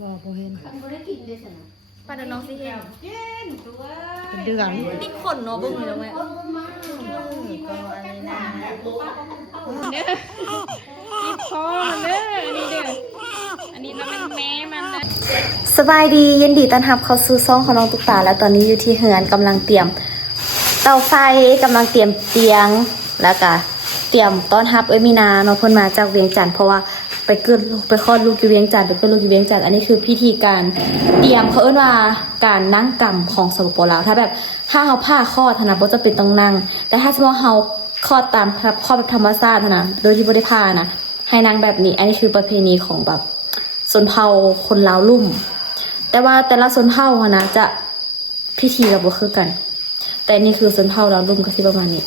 บ่เห็นบ่ได้กินเลยสินะป้าน้องสิเห็นเป็นเดือนติดขนเนาะเบิ่งเลยแล้วแม่ก็อะไรนะจิบคอเด้ออันนี้เด้ออันนี้เราเป็นแม่มันนะสบายดียินดีต้อนรับเข้าสู่ซ่องของน้องตุ๊กตาแล้วตอนนี้อยู่ที่เฮือนกำลังเตรียมเตาไฟกำลังเตรียมเตียงแล้วก็เตรียมต้อนรับมีนาเนาะเพิ่นมาจากเวียงจันทร์เพราะว่าไปเกิดไปคลอดลูกอยู่เวียงจันทร์ไปเกิดลูกอยู่เวียงจันทร์อันนี้คือพิธีการเตรียมเขาเอิ้นว่าการนั่งกรรมของสปปลาวถ้าแบบถ้าเฮาผ่าคลอดนะบ่จะเป็นต้องนั่งแต่ถ้าสมมุติเฮาคลอดตามคลอดแบบธรรมชาตินะโดยที่บ่ได้ผ่านะให้นั่งแบบนี้อันนี้คือประเพณีของแบบชนเผ่าคนลาวลุ่มแต่ว่าแต่ละชนเผ่านะจะพิธีก็บ่คือกันแต่นี่คือชนเผ่าลาวลุ่มก็สิประมาณนี้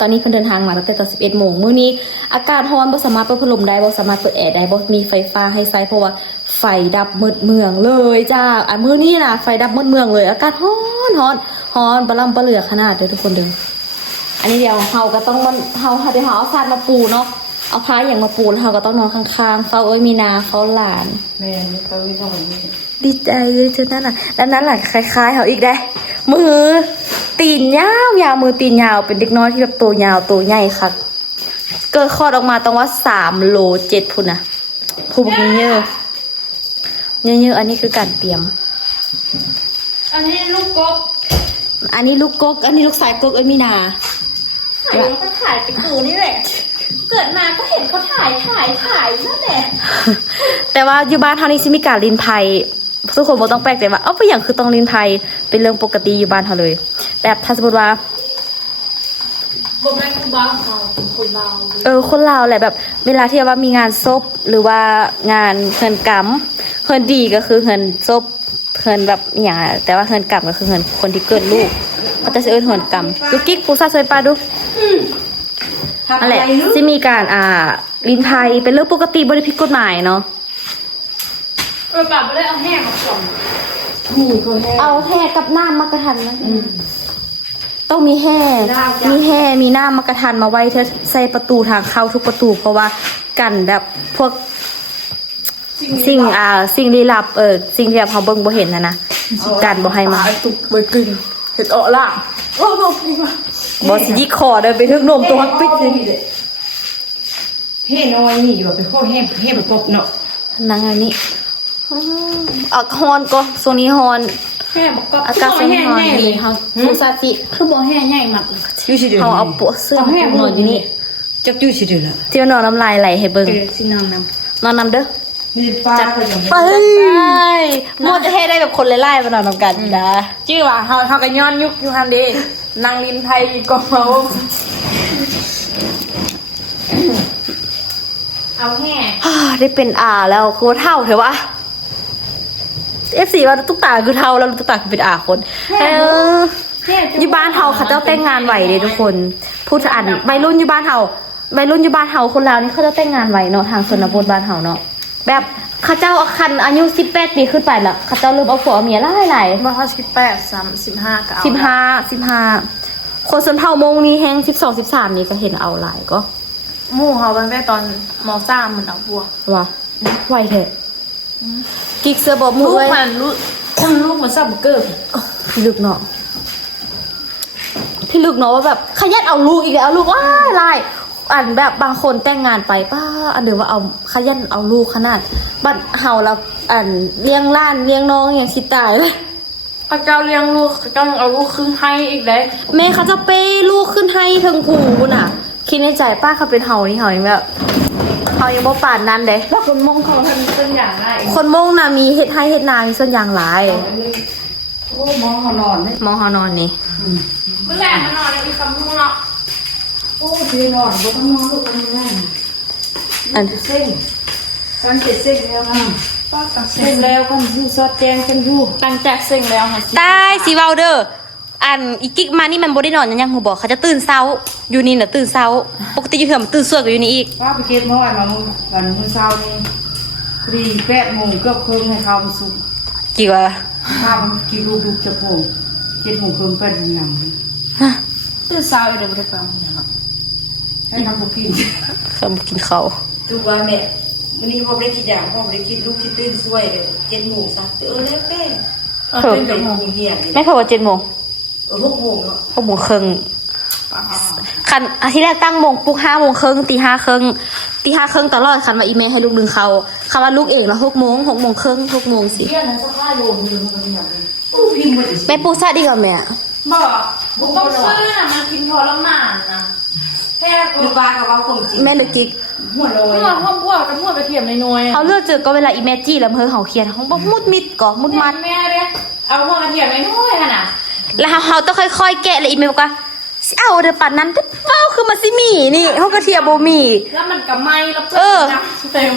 ตอนนี้เพิ่นเดินทางมาตั้งแต่ตอน 11 โมงมื้อนี้อากาศร้อนบ่สามารถเปิดพัดลมได้บ่สามารถเปิดแอร์ได้บ่มีไฟฟ้าให้ใช้เพราะว่าไฟดับหมดเมืองเลยจ้าอันมื้อนี้น่ะไฟดับหมดเมืองเลยอากาศร้อนบะล่ำบะเหลือขนาดเด้อทุกคนเด้ออันนี้เดี๋ยวเฮาก็ต้องมันเฮาเดี๋ยวเฮาเอาซาดมาปูเนาะเอาผ้าอย่างมาปูแล้วเฮาก็ต้องนอนข้างๆเฝ้ามีนาเฝ้าหลานแม่นี่เขาวินอนนี่ดีใจเลยเจ้านั่นน่ะแล้วนั้นล่ะคล้ายๆเฮาอีกได้มือตีนยาวมือตีนยาวเป็นเด็กน้อยที่แบบตัวยาวตัวใหญ่ค่ะเกิดคลอดออกมาต้องว่า3 โล 7พุ่นนะผู้บอกเยอะอันนี้คือการเตรียมอันนี้ลูกกบอันนี้ลูกกกอันนี้ลูกสายกกมีนาถ่ายก็ถ่ายเป็นตูนี่แหละเกิดมาก็เห็นเขาถ่ายนั่นแหละแต่ว่าอยู่บ้านเฮานี่สิมีการลินไพทุกคนบ่ต้องแปลกใจว่าเอ้าเป็นอย่างคือต้องลินไพเป็นเรื่องปกติอยู่บ้านเฮาเลยแต่ถ้าสมมติว่าบ่แม่นคือบ้านเฮาเป็นคนลาวคนลาวแหละแบบเวลาที่ว่ามีงานศพหรือว่างานเฮือนกรรมเฮือนดีก็คือเฮือนศพเฮือนแบบอย่างแต่ว่าเฮือนกรรมก็คือเฮือนคนที่เกิดลูกเขาจะเอิ้นเฮือนกรรมดูกิ๊กปูซาซอยปลาดูอะไรสิมีการลินไพเป็นเรื่องปกติบ่ได้ผิดกฎหมายเนาะกลับไปเลยเอาแห้งมาก่อนเอาแห่กับน้ำมากระทันนะต้องมีแห่มีน้ำมากระทันมาไว้เธอใส่ประตูทางเข้าทุกประตูเพราะว่ากันแบบพวกสิ่งลี้ลับสิ่งที่แบบเขาเบิ่งบ่เห็นนะกันบ่ให้มาตุกไปกึ่งเห็ดล่ะบ่สิยิกคอเดินไปถึงนมตัวปิดเลยเฮ้น้อยนี่อยู่ไปข้อแห้แบบกบเนาะนางอันนี้ฮอนก็โซนี้ฮอนแห้บอกก็อากาศฮอนดีเฮาฟูซาจิคือบ่แห้ใหญ่มากอยู่สิเด้อเฮาเอาปัวเสื้อแห้นอนอยู่นี่จักอยู่สิเด้อล่ะที่นอนน้ำลายไหลให้เบิ่งสินอนนำเด้อมีปลาก็ยังไปหมดจะเฮ็ดได้แบบคนไล่ๆมานอนนำกันนะชื่อว่าเฮาก็ย้อนยุคอยู่หั่นเด้นางลินไทยก็เมาเอาแห้ได้เป็นแล้วคือว่าเท่าเถอะวะF4ว่าตุ๊กตาคือเท่าแล้วตุ๊กตาคือเป็นคนอยู่บ้านเฮาเขาเจ้าแต่งงานไหวเลยทุกคนพูดจะอ่านวัยรุ่นอยู่บ้านเฮาคนลาวนี่เขาจะแต่งงานไหวเนาะทางชนบทบ้านเฮาเนาะแบบเขาเจ้าคันอายุ18 ปีขึ้นไปละเขาเจ้าเริ่มเอาผัวเอาเมียหลายบ่เฮา18 35ก็เอา15คนชนเผ่ามงนี่แฮง12 13นี่ก็เห็นเอาหลายก็หมู่เฮาตั้งแต่ตอนม.3มันเอาผัวว่าไหวเถอะกิ๊กเสือบอกมือเลยลูกมันซับเกิร์พี่ลึกเนาะว่าแบบขยันเอาลูกอีกแล้วเอาลูกว้าลายอันแบบบางคนแต่งงานไปป้าอันเดี๋ยวว่าเอาขยันเอาลูกขนาดบัดเฮาแล้วอันเลี้ยงล้านเลี้ยงน้องอย่างสิตายเลยพระเจ้าเลี้ยงลูกเจ้าเอาลูกขึ้นให้อีกได้แม่เขาจะเป้ลูกขึ้นให้ถึงหูน่ะคิดในใจป้าเขาเป็นเฮานี่เฮายังแบบเขายังบ่ป่านนั้นเด้แล้วคนมงเขาทำต้นอย่างไรคนมงน่ะมีเฮ็ดให้เฮ็ดนามีส่วนอย่างหลายโอ้มองเขานอนนี่นี่เมื่อแรกมันนอนเลยมีคำพูดเนาะโอ้เดี๋ยวนอนบ่ต้องนอนลูกมันแม่อันเส้นกันเส้นแล้วค่ะป้าตักเส้นแล้วกันอยู่ซอดแจงกันอยู่ตั้งแต่เส้นแล้วค่ะตายสิเว้าเด้ออันอีกิ๊กมานี่มันบ่ได้นอนยังหูบอกเขาจะตื่นเช้าอยู่นี่น่ะตื่นเช้าปกติอยู่เหื่อมตื่นสวยกว่าอยู่นี่อีกป้าไปเก็บเมื่อวานวันมื้อเช้านี่พอดี8 โมงเกือบครึ่งให้เขามาสุกกี่ว่าป้ามันกี่ลูกจะโผล่7 โมงครึ่ง8 โมงยังตื่นเช้าเดี๋ยวบ่ได้ไปโรงเรียนหรอกให้ทำบุกินเขากินข้าวทุกวันแม่ วันนี้พ่อไม่ได้คิดอย่างพ่อไม่ได้คิดลูกคิดตื่นช่วยเดี๋ยว7 โมงซะแล้วแต่ตื่นไปโรงเรียน แม่เขาว่า7 โมง 6 โมงเนาะ 6 โมงครึ่งคันอาทิตย์แรกตั้งโมงปลุก5 โมงครึ่งตี 5 ครึ่งตี 5 ครึ่งตลอดคันว่าอีเมลให้ลูกดึงเขาคำว่าลูกเองแล้ว6 โมง 6 โมงครึ่ง 6 โมงสิ เรียนนั้นสัก5 โลนึงมันก็อย่างนี้พิมพ์มาดิ แม่ปูซาดีกว่าแม่ บอกผมต้องซื้อน่ะมันกินทรมานนะแค่กู ลูกปลากับว่าคงจริง แม่ลึกจิก หัวลอย หัวพวกกับหัวกระเทียมในน้อย เขาเลือกเจอก็เวลาอีเมจี้แล้วเพิ่งเขาเขียนเขาบอกมุดมิดก่อมุดมัด แม่เด้เอาหัวกระเทียมในน้อยขนาด แล้วเขาต้องค่อยๆแกะเลยอีเมลบอกว่าสิเอาเดี๋ยวปันนั้นเป้าคือมาซิมีนี่เขาก็เทียบโบมี แล้วมันกับไม้แล้ว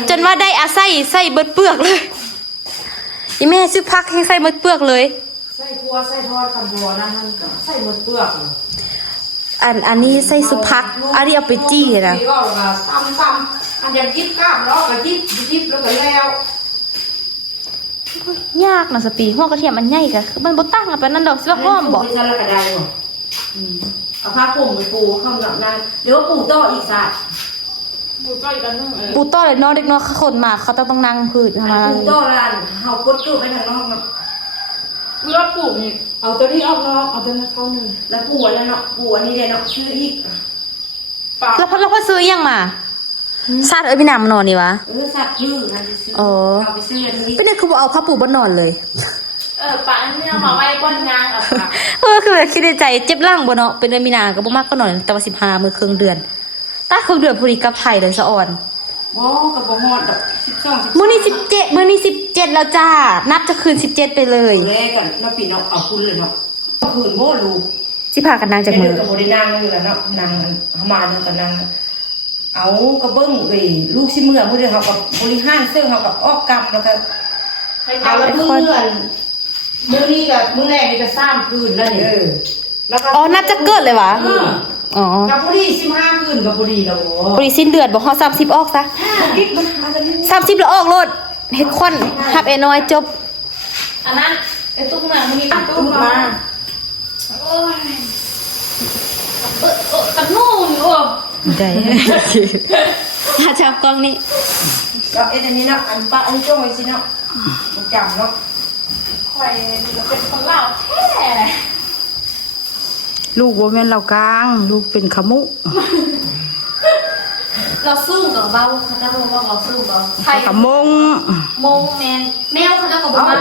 จนว่าได้อาใส่เบิดเปลือกเลยอีเมลซื้อพักให้ใส่เบิดเปลือกเลย ไส้คั่วไส้ทอดกันบัวนั่นกับไส้หมดเปลือก อันนี้ใส่สุพักอันนี้เอาไปจี้นะ ก็ซ้ำอันยังยิบกล้ามแล้วก็ยิบแล้วก็แล้ว ยากนะสปีหัวกระเทียมมันใหญ่กะมันบ่ตั้งอะปานนั้นดอกสิว่าหอมบ่ ไม่ใช่ละกระไดหรอเอาผ้าคลุมไปปูข้างหลังนั้นเดี๋ยวปูต่ออีกสัตว์ กูก็อีกอันนึง ปูต้อเลยเนาะเด็กน้อยคนมาเขาต้องนั่งพื้นทำไม ปูต่อร้านเฮากดตู้ไปทางนอกเนาะ เลือดปลูกนี่ เอาตัวนี้ออกนอกเอาตัวนั้นเข้าหนึ่งแล้วปูอันนั้นเนาะปูอันนี้เดี๋ยวเนาะชื่ออีก ปาก แล้วพ่อซื้อยังมาซาดพี่นามานอนนี่วะ สัตว์ชื่อนั่นจะซื้อ อ๋อ เอาไปซื้ออันนี้ เป็นเด็กคือบ่เอาผ้าปูบนนอนเลย ปากนี่เอามาไว้ก้นยางอ่ะปาก คือแบบคิดในใจเจ็บร่างบ่เนาะเป็นเดือนมีนาก็บ่มากก็หน่อยแต่ว่า15มื้อครึ่งเดือนตาครึ่งเดือนพอดีกับไทยเลยสะอ่อน บ่กับบ่ฮอดดอก12 มื้อนี้17มื้อนี้17แล้วจ้านับจะคืน17ไปเลย แรกกันเราปีนเอาคุณเลยเนาะคืนโม่ลูก สิพากันนางจากมือ กับบรินางอยู่แล้วเนาะนางเฮามาเนาะกับนางเอากระเบิ้งเอ้ยลูกสิเมื่อมื้อเดียวเฮากับบริหารเสื้อเฮากับออกกรรมแล้วก็เอาละเพื่อนมื้อนี้กับมื้อแรกนี่ก็3 คืนแล้วนี่แล้วก็ อ๋อนับจะเกิดเลยวะอ๋อ กับพอดี15 คืนกับพอดีแล้ว พอดีสิ้นเดือนบ่ฮอด30ออกซะ อีกมันมากันนี่ 30แล้วออกโลดเฮ็ดควันฮับเอน้อยจบ อันนั้นไอ้ตุ้งน่ะมึงมีตุ้งมาโอ้ยตะนู่นโอ้ ได้ถ้าชอบกล้องนี้ ก็อันนี้เนาะอันปะอันนี้จ้องไว้สิเนาะจำเนาะ ข่อยเป็นคนเล่าแท้ ลูกว่าแม่นเรากลางลูกเป็นขมุ เราสู้กับเบาเขาจะบอกว่าเราสู้กับไทย ขมง มงแมวเขาจะกับบอกว่า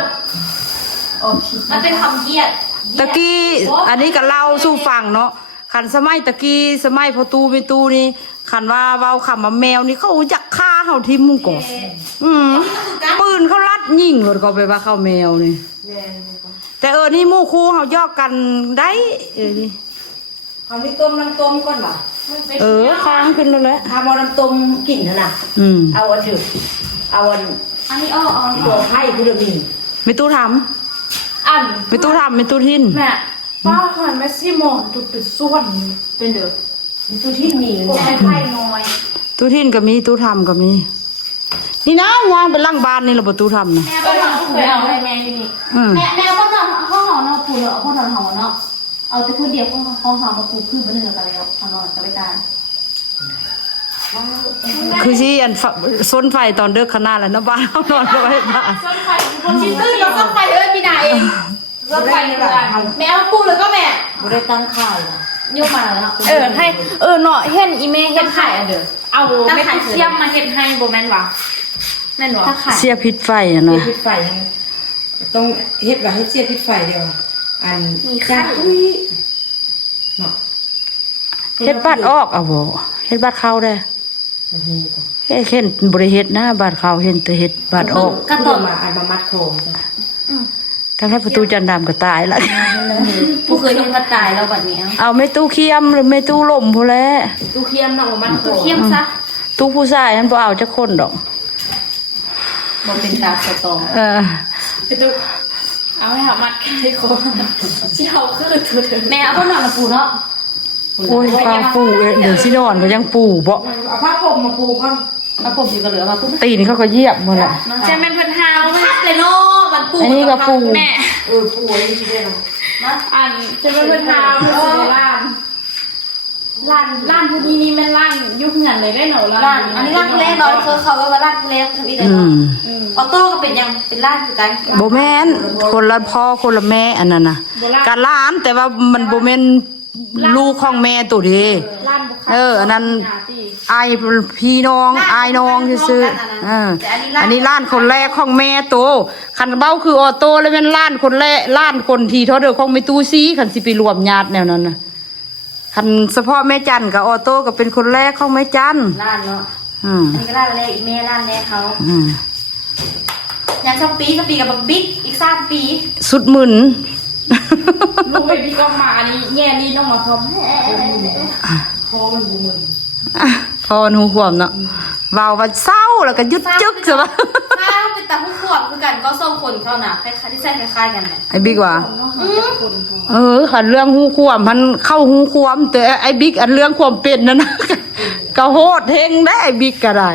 มันเป็นคำเกียด ตะกี้อันนี้ก็เล่าสู่ฟังเนาะขันสมัยตะกี้สมัยพอตูไม่ตูนี่ขันว่าเว้าคำว่าแมวนี่เขาจักฆ่าเฮาทิ่มมุงก่อนปืนเขาลัดยิงรถก็ไปว่าเข้าแมวนี่แต่นี่หมู่คู่เฮายอกกันได้นี่ เอานี่ต้มน้ำต้มก่อนว่ะ ค้างขึ้นแล้วแหละ ทำเอาน้ำต้มกลิ่นน่ะ เอาอันเถอะเอาอัน อันนี้อ้ออันนี้ ตัวไข่พุทธมี ไม่ตู้ท อัน ำไม่ตู้ทำไม่ตู้ทิน แม่ป้าหันแม่ซิมอนถูกเป็นส่วนเป็นเด้อ มีตัวที่มี พวกไข่น้อย ตู้ทินก็มีตู้ทำก็มีนี่นะวางเป็นล่างบ้านนี่เราประตูทำนะ แม่ก็เคยเอาให้แม่นี่ แม่ก็ทำห้องหอเนาะปูเอาห้องนอนหอเนาะเอาแต่คนเดียวห้องหอมาปูขึ้นบนเรือกันแล้วห้องนอนจะไปตาย คือที่อันส้นไฟตอนเดิกขนาดแล้วนะบ้านเขานอนก็ไว้บ้าน ส้นไฟคนชิ้นตื้นแล้วส้นไฟเลยพี่นายเองส้นไฟในบ้านแม่เอาปูเลยก็แม่ บ่ได้ตั้งข่าวอ่ะ ยกมาแล้ว ให้เนาะเห็นอีเมเฮ็ดไข่อ่ะเด้อเอาเม็ดเทียมมาเฮ็ดให้บ่แม่นวะแม่นวะ เสียพิษไฟอะ เสีย นะ พิษไฟต้องเฮ็ดว่าให้เสียพิษไฟเดียวอันจ้าอุ้ยเนาะ เฮ็ดบัตรออกอ่ะบ่เฮ็ดบัตรเข้าได้เฮ็ดบริเฮ็ดนะบัตรเข้าเห็นแต่เฮ็ดบัตรออก ก็ต่อมาอันมามัดโครงจ้ะ ทั้งให้ประตูจันดำก็ตายละ ปูเคยเห็นกระต่ายแล้วแบบนี้ เอาไม่ตู้เคียมหรือไม่ตู้ลมพู้นแหล้ว ตู้เคียมเนาะมัดโครง เขี้ยมซะ ตู้ผู้ชายนั้นบ่เอาจักคนดอก บ่เป็นตาสตอง เอาให้หามัดไข่คนที่เอาคือตัวเด้อ แม่เอาห้องนอนมาปูเนาะ โอ้ยฟ้าปู่เดี๋ยวสินอนก็ยังปู่บ่ เอาผ้าห่มมาปูก่อน มาผมอยู่กับเหลือมาปู ตีนเขาก็เหยียบหมดละ ใช่แม่นเพิ่นหา พักเลยเนาะมันปู อันนี้ก็ปู่ แม่ ปูอันนี้สิได้เนาะ อันจะเป็นเพิ่นหาเพิ่นสิโบราณ ร้านพวกนี้นี่แม่นร้านยุคเงินเลยได้เหรอ ร้านอันนี้ร้านผู้เล่นเนาะคือเขาก็ว่าร้านผู้เล่นคืออีเดนเนาะออโต้ก็เป็นยังเป็นร้านคือกัน โบแมนคนละพ่อคนละแม่อันนั้นนะการล้านแต่ว่ามันโบแมนลูกของแม่ตัวเดี ร้านบุคคล อันนั้นไอพี่น้องไอน้องซื้ออันนี้ล้านคนแรกของแม่โตคันเบ้าคือออโต้แล้วเป็นล้านคนแรกล้านคนทีเท่าเดิมของไม่ตู้ซีคันสิไปรวมญาติแนวนั้นนะคันเฉพาะแม่จันกับออโต้ก็เป็นคนแรกของแม่จัน ร้านเนาะอันนี้ก็ร้านแรกอีแม่ร้านแรกเขาอย่าง2 ปีกับบักบิ๊กอีก3 ปี สุดหมื่น ลูกไอ้พี่ก็มานี่แง่นี่ต้องมาพร้อม พอมันบูมึน พอหูขวมเนาะเบาว่าเศร้าแล้วก็ยุดจึกใช่ปะ ถ้าเป็นตาผู้ขวบคือกันก็ส่งคนเขาน่ะคล้ายๆที่ใส่คล้ายๆกันแหละ ไอ้บิ๊กว่าขันเรื่องหูขวมมันเข้าหูขวมแต่ไอ้บิ๊กอันเรื่องความเป็นนั่นนะ ก็โหดเฮงได้ไอ้บิ๊กก็ได้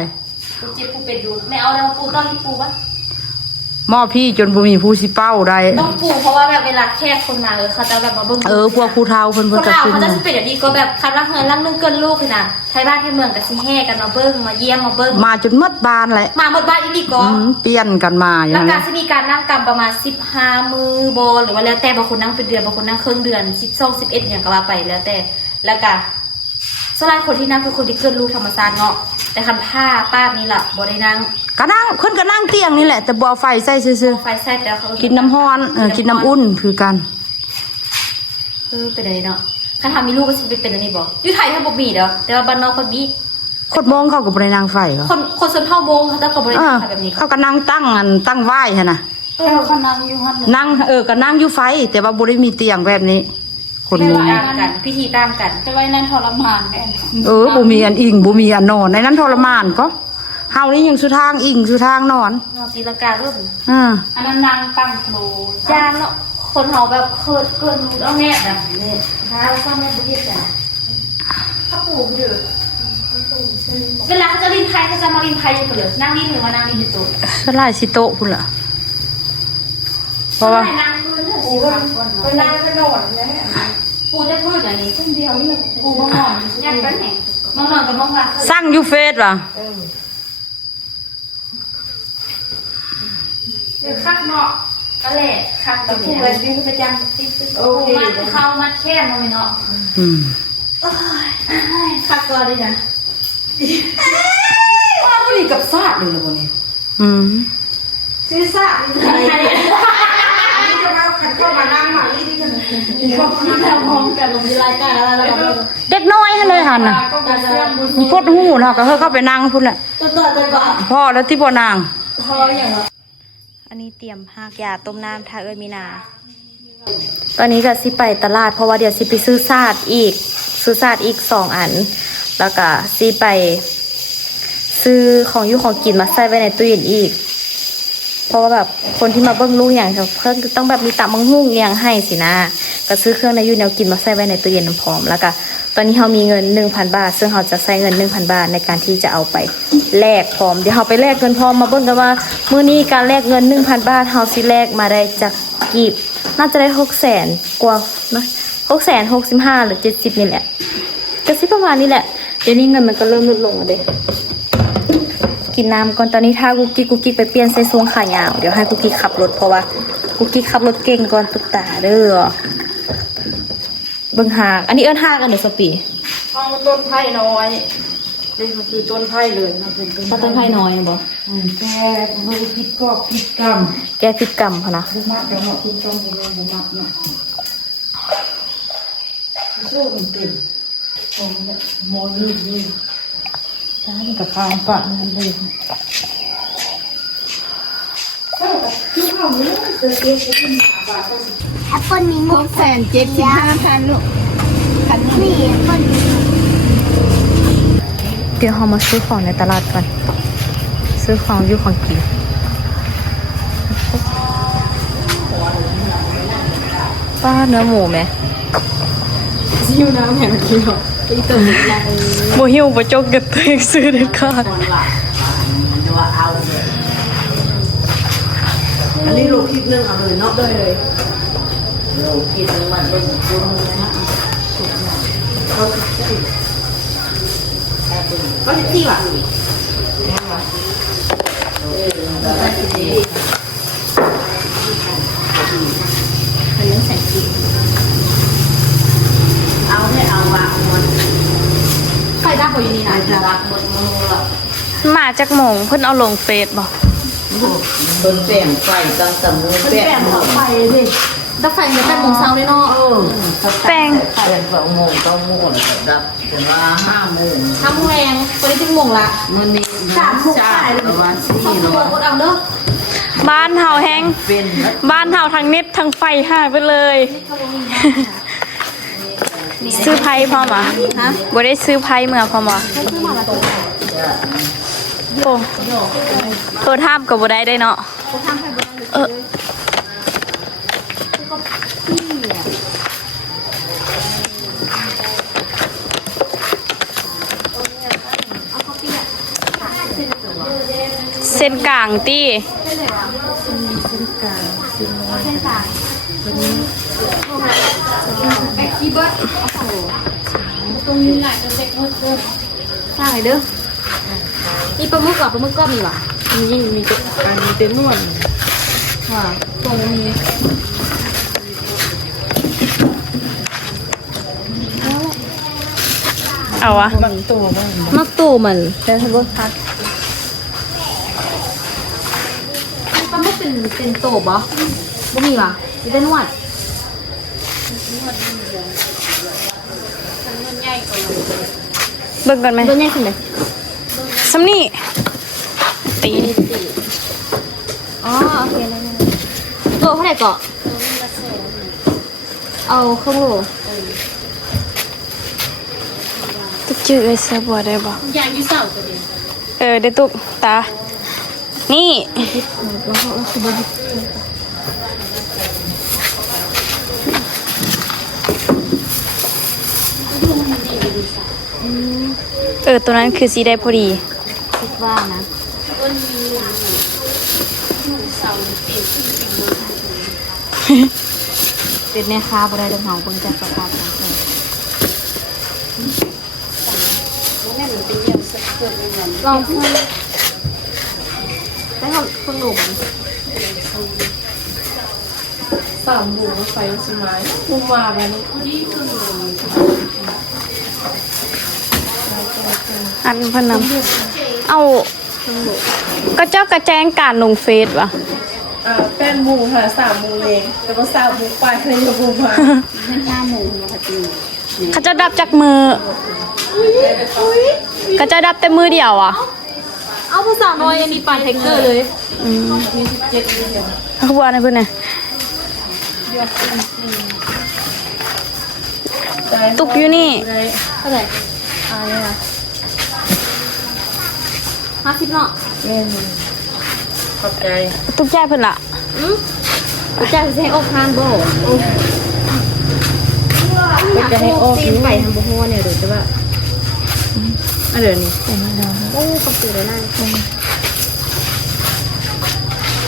กูเจ็บกูเป็นอยู่ไม่เอาแล้วปูต้องมีปูปะ หม้อพี่จนบ่มีผู้สิเป้าได้ ต้องปูเพราะว่าแบบเวลาแขกคนมาเขาจะแบบมาเบิ่ง พวกผู้เฒ่าเพิ่น ค เพิ่น น ก็ เรา ขึ้น เขาจะเป็นแบบนี้ก็แบบคันรักเงินรักนึงเกินลูกคือน่ะไทยบ้านไทยเมืองกับสิแห่กันมาเบิ่งมาเยี่ยมมาเบิ่ง มาจนหมดบานแหละ มาหมดบ้านอีนี่ก็ เปลี่ยนกันมาอย่าง แล้ว นั้น การสิมีการนั่งกรรมประมาณ15 มือโบหรือว่าแล้วแต่บางคนนั่งเป็นเดือนบางคนนั่งครึ่งเดือน12 11อย่างก็ว่าไปแล้วแต่แล้วก็ส่วนใหญ่คนที่นั่งคือคนที่เกินลูกธรรมชาติเนาะแต่คันผ้าป้านี่ล่ะบ่ได้นั่ง ก็นั่งเพิ่นก็นั่งเตียงนี่แหละแต่บ่เอาไฟใส่ซื่อ ไฟแซ่แล้วเขา ๆกินน้ำร้อนกินน้ำอุ่นคือกัน เป็นอะไรเนาะคันทำมีลูกก็สิเป็นอันนี้บ่อยู่ไทยเขาบ่มีเด้อแต่ว่าบ้านนอกเขามี คนมองเขาก็บ่ได้นั่งไฟเหรอ คนส่วนเท่าโมงเขาจะก็บ่ได้ทำแบบนี้ เขาก็นั่งตั้งไหว้หั่นน่ะ เขานั่งอยู่หัน นั่งก็นั่งอยู่ไฟ แต่ว่าบ่ได้มีเตียงแบบนี้ คนมอง ต่างกันพิธีต่างกัน แต่ไว้นั่นทรมานแน่ บ่มีอันอิงบ่มีอันนอนในนั้นทรมานก็เฮานี่ยังสุทางอิงสุทางนอน นอนตีลังการุ่น อันนั้นนางตั้งโคร จานเนาะคนเฮาแบบเคิดเกินรู้เอาแน่แบบนี้ถ้าซ่อมแม่บ่เฮ็ดจ้ะถ้าปู่เด้อเวลาเขาจะลินไพ่เขาจะมาลินไพ่อยู่เด้อนั่งลินหรือว่านั่งลินอยู่ตัว สลายสิโตะพุ่นล่ะเพราะว่า นั่งพื้น ปูก็ไปนั่งไปนอนเนี่ย ปู่จะพูดอย่างนี้คนเดียวนี่แหละปู่บ่นอนยันกันแหน่มองนอนกับมองว่า สั่งอยู่เฟซว่ะ เดี๋ยวคักเนาะ ก็แหละคัก แต่ ตะ ปู ปู อะไรที่ประจำติดโอเค มัดเข้ามัดแค่นเนาะ อืม คักก็ได้นะ ว่าบุรีกับซาดเลยละคนนี้ อืม ซื้อซาดอะไรนี่จะมาขันเข้ามานั่งมาที่จะ เรามองกันลงที่รายการอะไรเรา เด็กน้อยให้เลยหันน่ะ ก็กระเสื่อมบุญ มีพดหูเนาะก็เฮาเข้าไปนั่งพุ่นแหละ ตัวก่อน พ่อแล้วที่บ่นาง พออย่าง อันนี้เตรียมหากยาต้มน้ำทามีนา ตอนนี้ก็สิไปตลาดเพราะว่าเดี๋ยวสิไปซื้อซาดอีก2 อัน แล้วก็สิไปซื้อของอยู่ของกินมาใส่ไว้ในตู้เย็นอีก เพราะว่าแบบคนที่มาเบิ้งลูกอย่างเพิ่งต้องแบบมีตับมังหุ่งอย่างให้สินะก็ซื้อเครื่องในยูแนวกินมาใส่ไว้ในตู้เย็นน้ำพร้อมแล้วก็ตอนนี้เรามีเงิน 1,000 บาท ซึ่งเราจะใช้เงิน 1,000 บาทในการที่จะเอาไปแลกพร้อมเดี๋ยวเราไปแลกเงินพร้อมมาเบิ้งกันว่ามื้อนี้การแลกเงิน 1,000 บาทเราสิแลกมาได้จากกีบน่าจะได้600,000กว่านะ665,000หรือ70นี่แหละก็สิประมาณนี้แหละเดี๋ยวนี้เงินมันก็เริ่มลดลงแล้วเด้กินน้ำก่อนตอนนี้ถ้ากุ๊กกิ๊กไปเปลี่ยนใส่ทรงขายาวเดี๋ยวให้กุ๊กกิ๊กขับรถเพราะว่ากุ๊กกิ๊กขับรถเก่งก่อนตุ๊กตาเด้อเบิ่งหากอันนี้เอิ้นหากันเด้อสปี ห้องต้นไผ่น้อยนี่มันคือต้นไผ่เลยมันเป็น ถ้าต้นไผ่น้อยบ่ แกเพิ่งคิดก็คิดกรรม แกพิษกรรมเขานะ บุมัดเดี๋ยวมาคิดกรรมบุมัดเนาะโซ่มันเต็มโอ้ยโมนี่ถ้ามันกับข้าวปะมันเลยแอปเปิลมีมุก675,000 ลูกคันนี้แอปเปิล เดี๋ยวเรามาซื้อของในตลาดก่อนซื้อของอยู่ของกินป้าเนื้อหมูไหม หิวน้ำแห่งเดียวอีตัวนี้ละ หมูหิวประจกเก็บตัวเองซื้อได้ค่ะ อันนี้ลูกคิดนึงเอาเลยเนาะเลยลูกคิดนึงมันเป็นคนนะ ก็ที่ว่ะเป็นเรื่องแสงสีเอาให้เอาวางหมดใครได้พออยู่นี่นะจะรักหมดมือหรอ มาจากหมงเพิ่นเอาลงเฟซบ่ บนแป้งไฟตั้งแต่มือแป้ง ไฟดิดับไฟใน8 โมงเช้าเลยเนาะ แป้ง ไฟ2 โมงต้องโมงดับแต่ว่า5 โมง ทำแรงตอนนี้10 โมงละ มื้อนี้ 3 โมงขายเลย ประมาณ 2 โมงกดเอาเด้อ บ้านเฮาแฮง เป็น บ้านเฮาทั้งเน็ตทั้งไฟหายไปเลย ซื้อไพ่พร้อมอ่ะบ่ได้ซื้อไพ่เมื่อพร้อมอ่ะโอ้โทรท่ามกับบ่ได้ได้เนาะเออเส้นกลางตี้ สร้างไงเด้อมีปลาหมึกปลาหมึกก็มีว่ะ นี่มีแต่อันนี้เป็นนวล ว่ะตรงมี เอาวะ มักตูมันแต่ถ้าบ่พักปลาหมึกเป็นโตบ่บ่มีว่ะมีแต่นวด เบิ่งกันไหม ตัวใหญ่ขึ้นเลย สำนี่ตี อ๋อโอเคแล้วโลเท่าไหร่เกาะเอาครึ่งโล ตุกจืดเลยเสียบัวได้บ่ ยางยี่เสาตัวเดียว ได้ตุกตา นี่ ตัวนั้นคือสีได้พอดี คิดว่านะเป็นแม่ค้าบ่ได้ต้องเฮาเบิ่งจากสภาพของเพิ่นลองพูดได้เฮาเพิ่งรู้มัน 3 โมงไฟสิมาคุมมาแบบนี้ อันเพิ่นนำเอาก็เจ้ากระแจงการลงเฟซวะ 8 โมงค่ะ3 โมงเองแล้วก็3 โมงไปเลยอยู่บ่มา 5 โมงปกติ เขาจะดับจากมือก็จะดับแต่มือเดียวอ่ะ เอาผู้สาวน้อยยังมีปานไทเกอร์เลย เขาบอกอะไรเพื่อนเนี่ยตุกอยู่นี่ เท่าไหร่50เนาะ ขอบใจ ตุกแจ้เพื่อนละ จะให้ออกทานบ่อยากให้ออกตีนไปทำบ่ฮู้เนี่ยเดี๋ยวจะว่า เดี๋ยวนี้ โอ้กับตื่นได้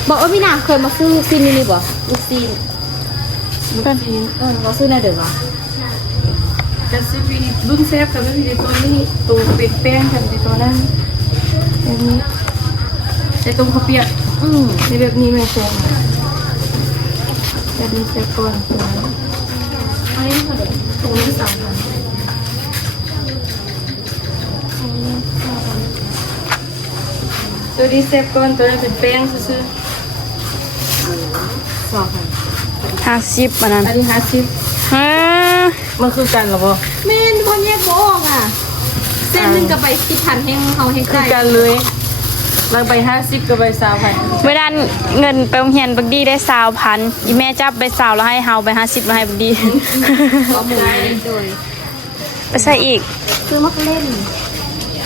บอกว่าพี่นางเคยมาซื้อลูกซีนนี่บ่ลูกซีนเราซื้อในเดี๋ยววะ จะซื้อปีนี้รุ่นเซฟกับไม่ปีนี้ตัวนี้ตัวเป็ดแป้งกับตัวนั้นแบบนี้แต่ตรงข้าวเปียกในแบบนี้ไม่เซฟแบบนี้เซฟก่อน อันนี้เท่าไหร่ ตรงนี้3,000ตัวนี้เซฟก่อนตัวนั้นเป็นแป้งซื้อ 50มันนั้น อันนี้50 มันคือกันหรอปะ แม่นคนแยกบ่ออกอ่ะเส้นหนึงกับใบ10,000แห้งเฮาแห้ง คือ ไก่ กันเลยบางใบ50กับใบ20,000 เวลาเงินไปโรงเรียนบักดีได้20,000อีแม่จับไป20แล้วให้เฮาไป50แล้วให้บักดี ข้อมูลโดย ไปใส่อีก ซื้อมักเล่น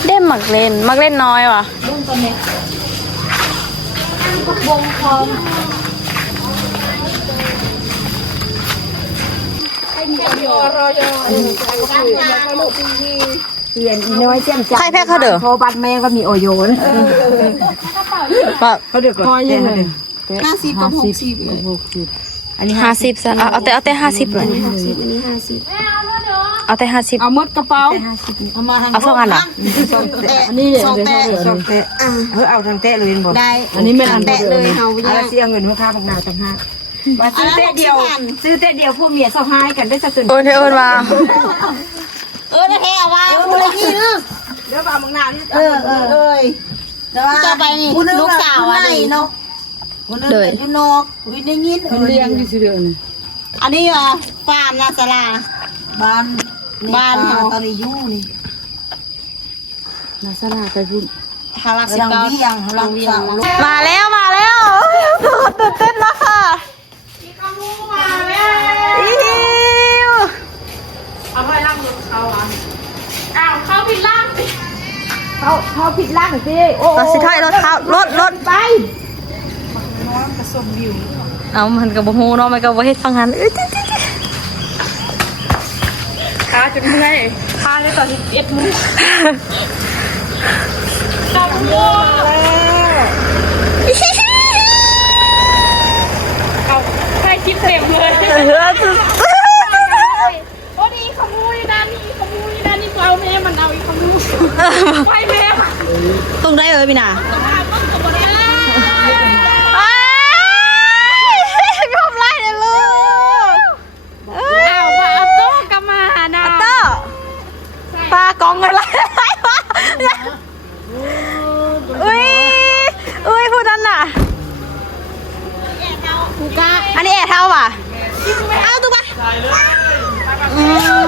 ได้หมักเล่นน้อยว่ะ วงตัวเนี้วงพร้อม เรียนอีน้อยแจ่มจ้า ใครแพ้เขาเด้อ พอบัตรแม่ก็มีโอโยนเขาเดือดก่อนยังไง50กับ60อันนี้ 50ซะเอาแต่50เลย อันนี้50 เอาแต่50 เอาหมดกระเป๋า เอา2อันเหรอ อันนี้เนี่ย2แตะเอาทางแตะเลยบ่ ได้ อันนี้แม่นอัน แตะเลยเฮา เอาละสิเอาเงินมาค่าบักนาวต่างหากมาซื้อแตะเดียวพวกเมียเซาหายกันได้ซะจน โอนเอิ้นว่า แล้วแท้ว่าบ่ได้กิน เดี๋ยวว่าบักนาวนี่ เอ้ยแต่ว่าต่อไปนี่ลูกสาวอันนี้เนาะคนนึงอยู่นอกวินได้ยิน มันเลี้ยงอยู่ซื่อเด้อนี่ อันนี้ฟาร์มนาสลาบ้านเฮาตอนนี้อยู่นี่ นาซาลาไปพุ่น ทารัก19เวียงลังเวียง มาแล้วตื่นเต้นนะค่ะอิ๊ว เอาไปล่างรถเขาอ่ะอ้าวเขาผิดล่างสิ เขาผิดร่างสิโอ้ เราสิถอยรถเขารถไปเอามันก็บ่ฮู้เนาะมันก็บ่เฮ็ดฟังหันขาจนเมื่อยขาเลยตอน11มื้อขอบคุณเอาใครคิดเต็มเลยโอ้ดีขโมยด้านนี้ขโมยด้านนี้เอาแม่มันเอาอีกขโมยไปแม่ ตรงได้เอ้ยพี่นายอมไล่เลยลูก เอามาเอาโต๊ะกลับมานะ เตอร์ปลากองเงินไล่อุ้ยพูดนั่นน่ะอันนี้แอร์เท่าป่ะเอาตุ๊กปะ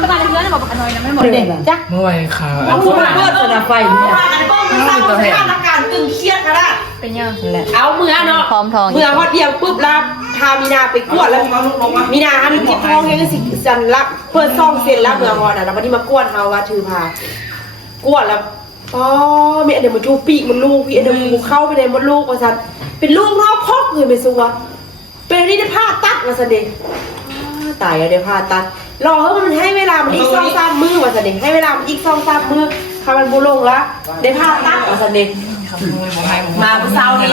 ตะบานเพื่อนบอกกันหน่อยนะไม่หมดเด็กจ้ะ เมื่อวานข่าว เอาพวกมันเบิดสนาไฟเนี่ย เป็นยัง เอาเมื่อเนาะ พร้อมทอง เมื่อฮอดเดียวปุ๊บแล้วพามีนาไปกวดแล้วมีนาอันนี้ที่ท้องเฮงสิสันรับเพื่อซ่อมเซ็นรับเมื่อฮอดอ่ะแล้ววันนี้มากวดเฮาว่าถือพากวดแล้วอ๋อมีอันเดียวมาจูปีกมันลูกพี่อันเดียวมันเข้าไปในมดลูกว่าซั่นเป็นลูกรอบคอกเลยไม่ซัวเป็นนี่ได้ผ้าตัดว่าซั่นเด้ตายแล้วได้ผ้าตัดรอให้มันให้เวลามันอีก2-3มื้อว่าซั่นเด้ให้เวลามันอีก2-3มื้อถ้ามันบ่ลงละได้ผ้าตัดว่าซั่นเด้มาเมื่อเช้านี้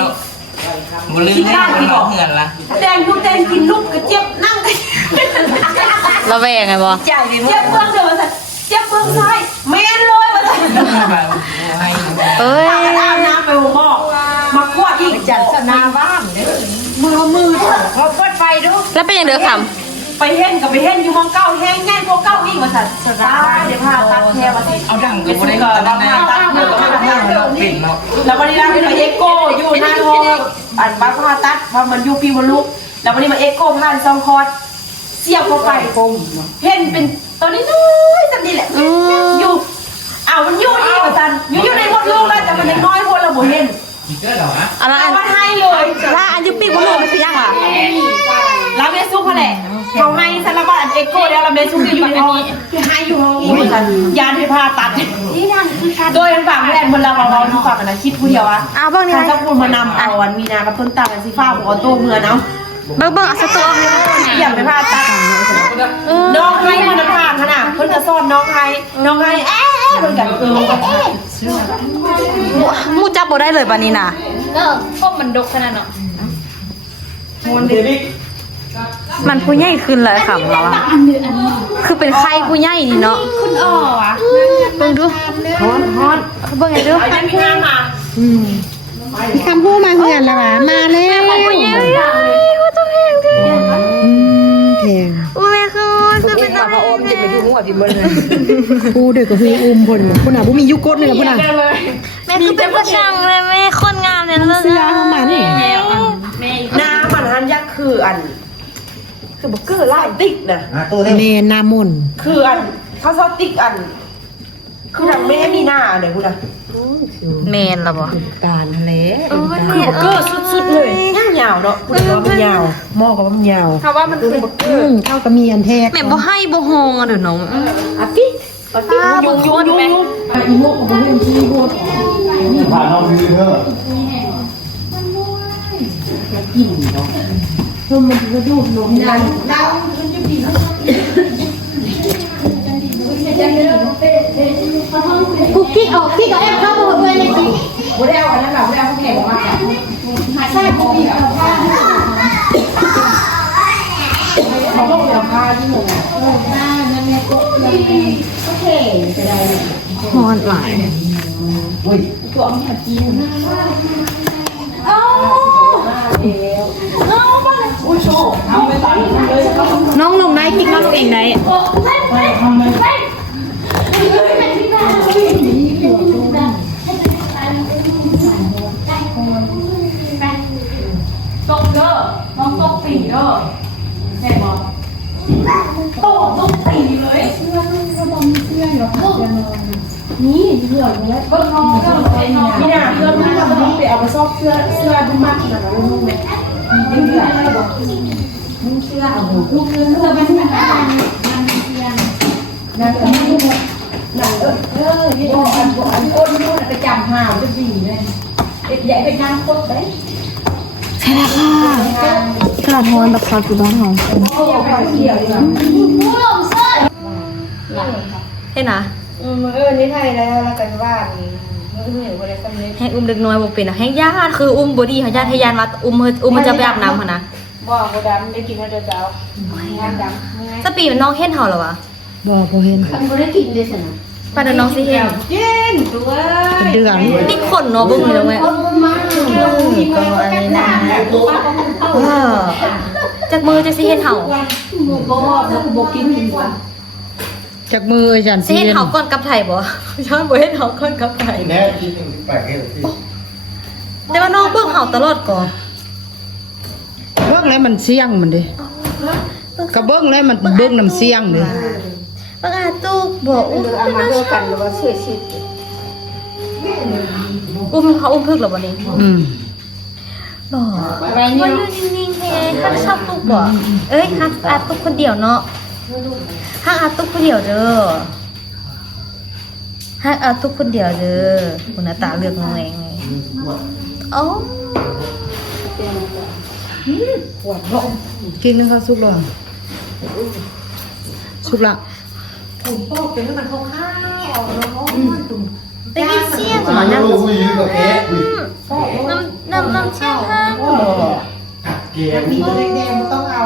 บุลืมแน่มันบอกเหือนละ แดงทุกแดงกินลูกกระเจี๊ยบนั่งกัน ระแวงไงบอ เจี๊ยบเบื้องเดียวมาสั่เจี๊ยบเบื้องซ้ายแม่นเลยมาสั่ เอ้ย อาบน้ำไปหัวหม้อมากวาดอีก จัดสนาบ้านเด้อ มือเขาเปิดไฟดู แล้วเป็นอย่างเดือข ไปเห็นกับไปเห็นอยู่มองเก้าแห้งง่ายพวกเก้าอีกมาสั่ตายเดี๋ยวพาตัดแค่มาสิ เอาดัง ไป กู ซื้ ได้ อก่อนแล้วพาตัดเดี๋ยวก็ไม่ได้ ปิ่นเนาะ แล้ววันนี้เราไปเอ็กโก้อยู่หน้าห้องอันบ้านพาตัดว่ามันอยู่ปีมันลุกแล้ววันนี้มาเอ็กโก้ผ่านซองคอร์ดเสียบเข้าไปเห็นเป็นตอนนี้น้อยจังนี่แหละอยู่มันอยู่นี่เหมือนกันอยู่ในมดลูกแล้วแต่มันยังน้อยคนเราบ่เห็น มีเกอร์เหรอวะ ำอันนั้น เอามาให้เลย ถ้าอันยุปีกมันหลงมันเป็นยังอ่ะ แล้วเมซุกเขาแหละเขาให้สารบัตรเอ็กโก้แล้วเมซุกอยู่ในห้องให้อยู่ห้องอีกเหมือนกันยานที่พาตัดโดยฝั่งแรกบนเราเราดูฝั่งนะคิดผู้เดียวอะ อ้าวเบิ้งนี่ ท่าน ไหม เจ้าคุณมานำเอาวันมีนากับต้นตาลสีฟ้าบอกว่าโต้เมือเนาะ เบิ้งเอาสักตัว อย่าไปพาตัดน้องให้มันผ่านขนาดเพิ่นจะซ่อนน้องให้เหมือนกัน มูจับบ่ได้เลยปะนี่น่ะ ก็มันดกขนาดเนาะ มันผู้ใหญ่ขึ้นเลยค่ะเราอะคือเป็นไข่ผู้ใหญ่นี่เนาะ คุณอ้อวะ เบิ้งดูฮอนเบิ้งไงดู ไอ้พี่งานมา คำพูดมาเหือนแล้วมาแล้ว ผู้ใหญ่ว่าจะแพงที่ แพง อุ้ยคือเป็นอะไร โอมจะไปดูหัวที่มันเลย พูดเด็กกับพูอุ้มพลพุ่นน่ะผู้มียุกดนี่แหละพุ่นน่ะ แม่คือเป็นผู้ช่างเลยแม่คนงามเนี่ยแล้ว เสื้อมานี่ น้ำมันฮันยักษ์คืออันคือบอกเกอร์ไล่ติ๊กนะ เนนามน คืออันเขาชอบติ๊กอัน คือแบบไม่ได้มีหน้าเดี๋ยวพูดนะ เมนเหรอบ่ การทะเล คือบอกเกอร์สุดๆเลยยาวเนาะพูดว่ามันยาวหม้อกับว่ามันยาว เพราะว่ามันคือบักเกอร์ เข้ากับมีอันแทก แม่บ่ให้บ่ฮองอ่ะเดี๋ยวน้อง อ่ะติ๊กยุง ผ่านเอาดีเด้อ คุกกี้ออกที่ก็แอบเข้ามาเพื่อนเลยสิ บ่ได้เอาอันนั้นแบบบ่ได้เอาแข็งมาเขาบอกเดี๋ยวพาที่หนู ฮอนหลาย น้องลงได้คิดน้องลงเองได้ ตกเด้อน้องตกปีเด้อแม่บอกตกปีเลยนี่เหลืออยู่แล้วก็น้องก็ไอ้น้อง นี่น่ะเพื่อนมันก็ต้องไปเอาไปซอกเสื้อบุ้มมากขนาดนั้นลูกไหม ไปจำห่าวจะดีเลยใหญ่ไปนั่งโคตรได้ ใช่แล้วค่ะกระทอนแบบคาร์บูดอนของเห็นนะ นี่ไทยแล้วกันว่านี่คนละคำนี้ ให้อุ้มเด็กน้อยบ่เป็นอะให้ญาติคืออุ้มบอดี้เขาญาติให้ญาติมาอุ้มมันจะไปอาบน้ำค่ะนะ บอกกูดำได้กินมาเดือดแล้วงานดำ สปีมันน้องเห็นเห่าเหรอวะ บ่เห็น ป้าเดี๋ยวน้องสิเห็น เย็นตัว เป็นเดือน ติดขนเนาะเบึ้งเลยไหมจากมือจะสิเห็นเห่า จากมืออาจารย์ สิเห็นเห่าก่อนกับไผ่บ่ย้อนบ่เห็นเห่าก่อนกับไผ่ แน่กินแปลกให้หน่อยสิ แต่ว่าน้องเบิ่งเห่าตลอดก่อน เบิ่งแล้วมันเสี่ยงมันดิก็เบิ่งแล้วมันเบิ่งน้ำเสี่ยงดิ ปากาตุกบ่อุ้ม เอามาเท่ากันหรือว่าเสียชีวิต เขาอุ้มพึกเหรอวันนี้ บ่วันอยู่นิ่งๆเฮ้ฮักชอบตุกบ่เอ้ยฮักอาตุกคนเดียวเนาะฮักอาตุกคนเดียวเด้อฮักอาตุกคนเดียวเด้อคุณตาเลือกงงเองอ๋อ กินนึงเขาสุกแล้วสุกละ ได้ยินเสียงเหรอ ไม่ น้ รู้ไม่ยืนกับแพ้อุ้ย ำเสียงฮักบ่ เกม แดงๆมันต้องเอา